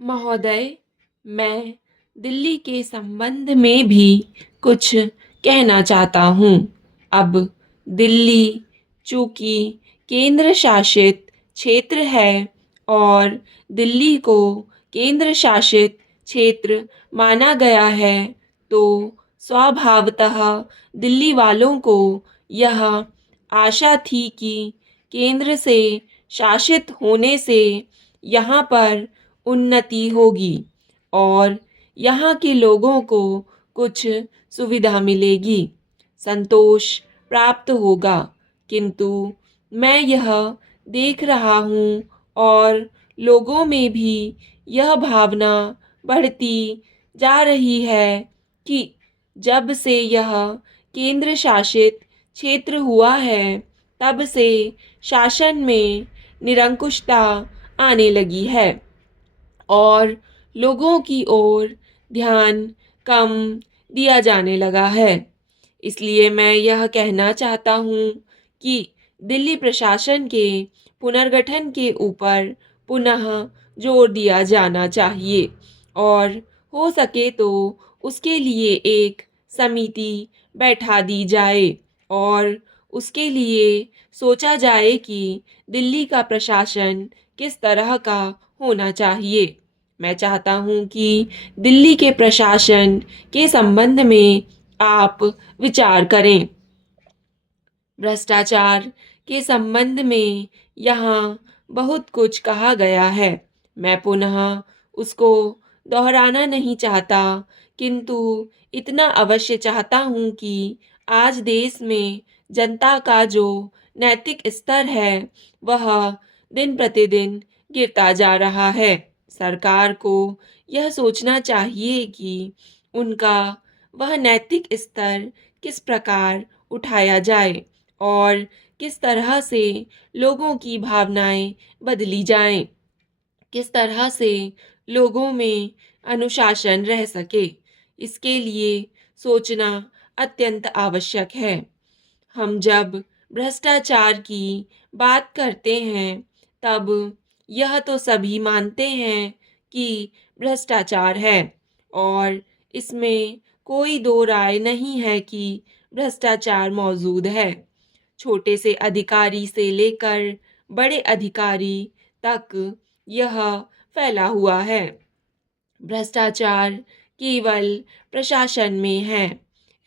महोदय, मैं दिल्ली के संबंध में भी कुछ कहना चाहता हूँ। अब दिल्ली चूँकि केंद्र शासित क्षेत्र है और दिल्ली को केंद्र शासित क्षेत्र माना गया है, तो स्वभावतः दिल्ली वालों को यह आशा थी कि केंद्र से शासित होने से यहाँ पर उन्नति होगी और यहाँ के लोगों को कुछ सुविधा मिलेगी, संतोष प्राप्त होगा। किंतु मैं यह देख रहा हूँ और लोगों में भी यह भावना बढ़ती जा रही है कि जब से यह केंद्र शासित क्षेत्र हुआ है, तब से शासन में निरंकुशता आने लगी है और लोगों की ओर ध्यान कम दिया जाने लगा है। इसलिए मैं यह कहना चाहता हूँ कि दिल्ली प्रशासन के पुनर्गठन के ऊपर पुनः जोर दिया जाना चाहिए और हो सके तो उसके लिए एक समिति बैठा दी जाए और उसके लिए सोचा जाए कि दिल्ली का प्रशासन किस तरह का होना चाहिए। मैं चाहता हूँ कि दिल्ली के प्रशासन के संबंध में आप विचार करें। भ्रष्टाचार के संबंध में यहाँ बहुत कुछ कहा गया है, मैं पुनः उसको दोहराना नहीं चाहता, किंतु इतना अवश्य चाहता हूँ कि आज देश में जनता का जो नैतिक स्तर है वह दिन प्रतिदिन गिरता जा रहा है। सरकार को यह सोचना चाहिए कि उनका वह नैतिक स्तर किस प्रकार उठाया जाए और किस तरह से लोगों की भावनाएं बदली जाएं, किस तरह से लोगों में अनुशासन रह सके, इसके लिए सोचना अत्यंत आवश्यक है। हम जब भ्रष्टाचार की बात करते हैं तब यह तो सभी मानते हैं कि भ्रष्टाचार है और इसमें कोई दो राय नहीं है कि भ्रष्टाचार मौजूद है। छोटे से अधिकारी से लेकर बड़े अधिकारी तक यह फैला हुआ है। भ्रष्टाचार केवल प्रशासन में है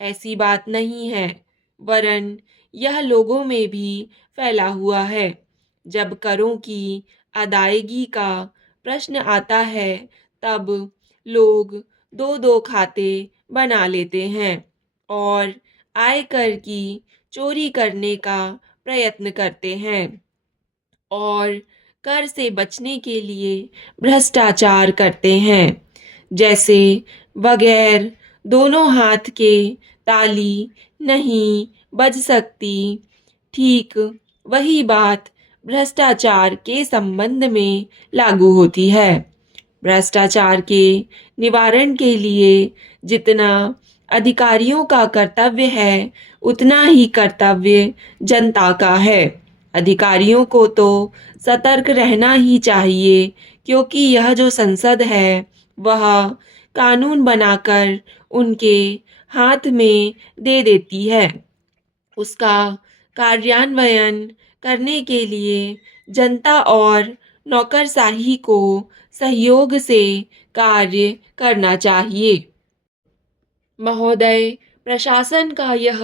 ऐसी बात नहीं है, वरन यह लोगों में भी फैला हुआ है। जब करों की अदायगी का प्रश्न आता है तब लोग दो दो खाते बना लेते हैं और आयकर की चोरी करने का प्रयत्न करते हैं और कर से बचने के लिए भ्रष्टाचार करते हैं। जैसे बगैर दोनों हाथ के ताली नहीं बज सकती, ठीक वही बात भ्रष्टाचार के संबंध में लागू होती है। भ्रष्टाचार के निवारण के लिए जितना अधिकारियों का कर्तव्य है, उतना ही कर्तव्य जनता का है। अधिकारियों को तो सतर्क रहना ही चाहिए, क्योंकि यह जो संसद है वह कानून बनाकर उनके हाथ में दे देती है। उसका कार्यान्वयन करने के लिए जनता और नौकरशाही को सहयोग से कार्य करना चाहिए। महोदय, प्रशासन का यह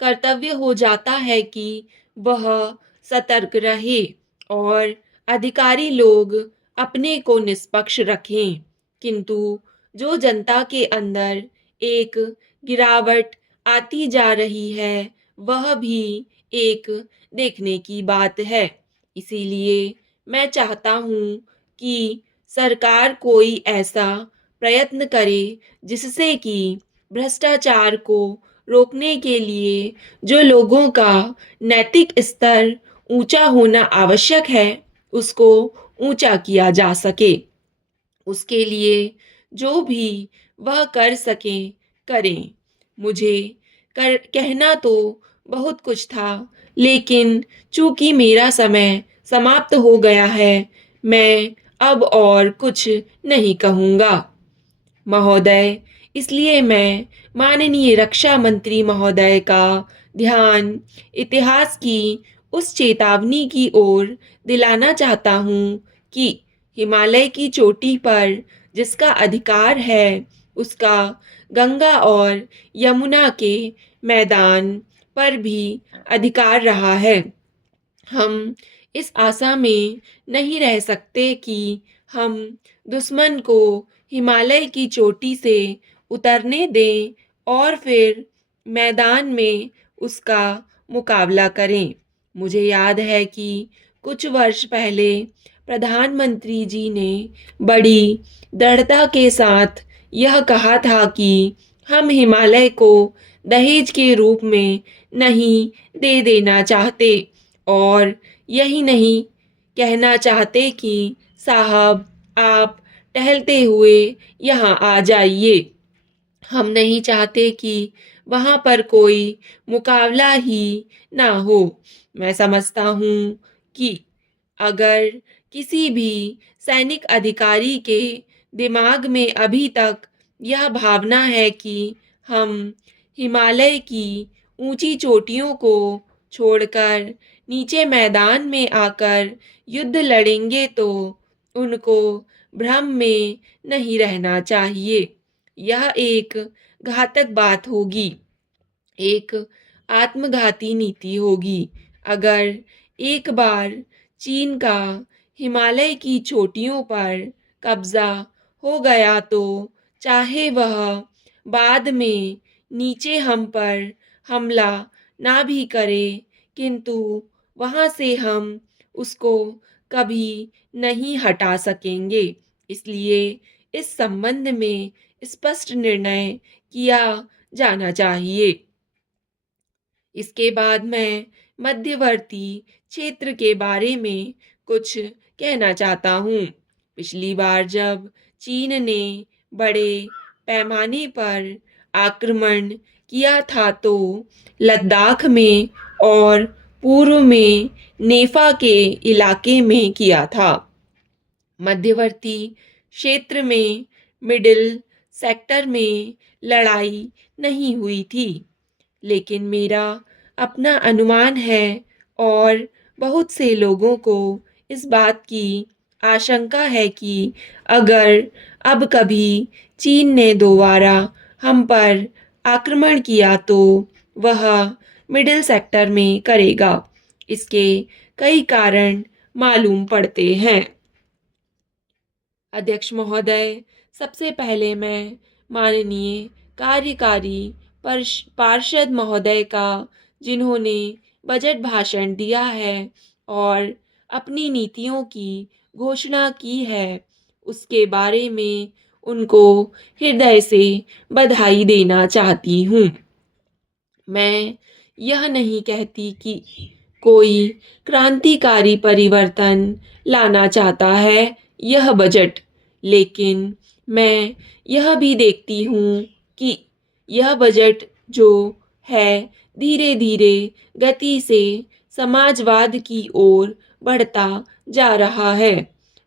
कर्तव्य हो जाता है कि वह सतर्क रहे और अधिकारी लोग अपने को निष्पक्ष रखें, किंतु जो जनता के अंदर एक गिरावट आती जा रही है वह भी एक देखने की बात है। इसीलिए मैं चाहता हूँ कि सरकार कोई ऐसा प्रयत्न करे जिससे कि भ्रष्टाचार को रोकने के लिए जो लोगों का नैतिक स्तर ऊंचा होना आवश्यक है उसको ऊंचा किया जा सके। उसके लिए जो भी वह कर सकें करें। मुझे कहना तो बहुत कुछ था, लेकिन चूंकि मेरा समय समाप्त हो गया है, मैं अब और कुछ नहीं कहूँगा महोदय। इसलिए मैं माननीय रक्षा मंत्री महोदय का ध्यान इतिहास की उस चेतावनी की ओर दिलाना चाहता हूँ कि हिमालय की चोटी पर जिसका अधिकार है उसका गंगा और यमुना के मैदान पर भी अधिकार रहा है। हम इस आशा में नहीं रह सकते कि हम दुश्मन को हिमालय की चोटी से उतरने दें और फिर मैदान में उसका मुकाबला करें। मुझे याद है कि कुछ वर्ष पहले प्रधानमंत्री जी ने बड़ी दृढ़ता के साथ यह कहा था कि हम हिमालय को दहेज के रूप में नहीं दे देना चाहते और यही नहीं कहना चाहते कि साहब आप टहलते हुए यहाँ आ जाइए। हम नहीं चाहते कि वहाँ पर कोई मुकाबला ही ना हो। मैं समझता हूँ कि अगर किसी भी सैनिक अधिकारी के दिमाग में अभी तक यह भावना है कि हम हिमालय की ऊंची चोटियों को छोड़कर नीचे मैदान में आकर युद्ध लड़ेंगे तो उनको भ्रम में नहीं रहना चाहिए। यह एक घातक बात होगी, एक आत्मघाती नीति होगी। अगर एक बार चीन का हिमालय की चोटियों पर कब्जा हो गया तो चाहे वह बाद में नीचे हम पर हमला ना भी करे, किंतु वहाँ से हम उसको कभी नहीं हटा सकेंगे। इसलिए इस संबंध में स्पष्ट निर्णय किया जाना चाहिए। इसके बाद मैं मध्यवर्ती क्षेत्र के बारे में कुछ कहना चाहता हूँ। पिछली बार जब चीन ने बड़े पैमाने पर आक्रमण किया था तो लद्दाख में और पूर्व में नेफा के इलाके में किया था। मध्यवर्ती क्षेत्र में मिडिल सेक्टर में लड़ाई नहीं हुई थी, लेकिन मेरा अपना अनुमान है और बहुत से लोगों को इस बात की आशंका है कि अगर अब कभी चीन ने दोबारा हम पर आक्रमण किया तो वह मिडिल सेक्टर में करेगा। इसके कई कारण मालूम पड़ते हैं। अध्यक्ष महोदय, सबसे पहले मैं माननीय कार्यकारी पार्षद महोदय का, जिन्होंने बजट भाषण दिया है और अपनी नीतियों की घोषणा की है, उसके बारे में उनको हृदय से बधाई देना चाहती हूँ। मैं यह नहीं कहती कि कोई क्रांतिकारी परिवर्तन लाना चाहता है यह बजट, लेकिन मैं यह भी देखती हूँ कि यह बजट जो है धीरे धीरे गति से समाजवाद की ओर बढ़ता जा रहा है।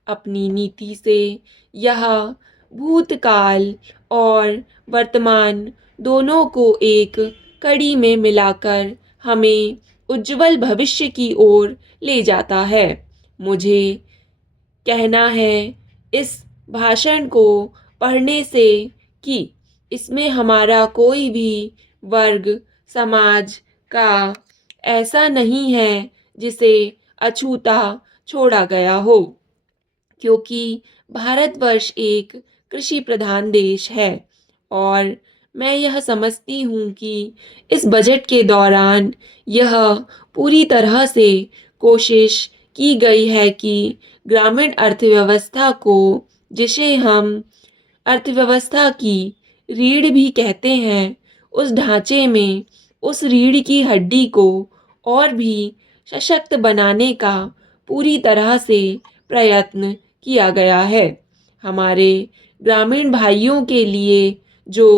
अपनी नीति से यह भूतकाल और वर्तमान दोनों को एक कड़ी में मिलाकर हमें उज्जवल भविष्य की ओर ले जाता है। मुझे कहना है इस भाषण को पढ़ने से कि इसमें हमारा कोई भी वर्ग समाज का ऐसा नहीं है जिसे अछूता छोड़ा गया हो, क्योंकि भारतवर्ष एक कृषि प्रधान देश है और मैं यह समझती हूँ कि इस बजट के दौरान यह पूरी तरह से कोशिश की गई है कि ग्रामीण अर्थव्यवस्था को, जिसे हम अर्थव्यवस्था की रीढ़ भी कहते हैं, उस ढांचे में उस रीढ़ की हड्डी को और भी सशक्त बनाने का पूरी तरह से प्रयत्न किया गया है। हमारे ग्रामीण भाइयों के लिए जो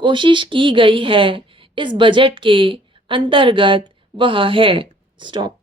कोशिश की गई है इस बजट के अंतर्गत वह है। स्टॉप।